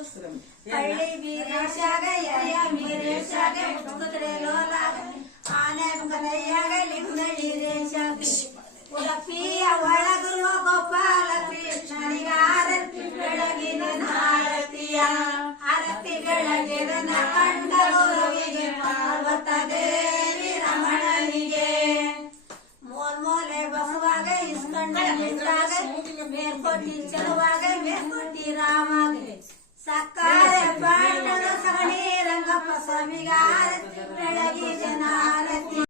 ಹಳ್ಳಿ ವೀರೇಶಾಗ ಎಳೆಯ ವೀರೇಶಾಗ ಕುದುರೆ ಲೋಲಾಗ ಆನೆ ಕಲೆಯಾಗ ಲಿಂಗಳಿ ರೇಷಾಗ ಉಡಪಿಯ ಒಳಗುರುವ ಗೋಪಾಲ ಕೃಷ್ಣನಿಗ ಆರತಿ ಬೆಳಗಿನ ಆರತಿಯ ಆರತಿ ಬೆಳಗಿನ ಕಂಡ ಗುರುವಿಗೆ ಪಾರ್ವತ ದೇವಿ ರಮಣನಿಗೆ ಮೂಲೆ ಬಸುವಾಗ ಇಸ್ಕೊಂಡ ನಿಂತಾಗ ಮೇಲ್ಕೊಟ್ಟಿ ಚೆಲುವಾಗ ಮೇಲ್ಕೊಟ್ಟಿ ರಾಮಾಗ ಸಕ್ಕರೆ ಪಾಂಡದ ಸಗಣಿ ರಂಗಪ್ಪ ಸ್ವಾಮಿಗ ಆರತಿ ಬೆಳಗಿನ ಆರತಿ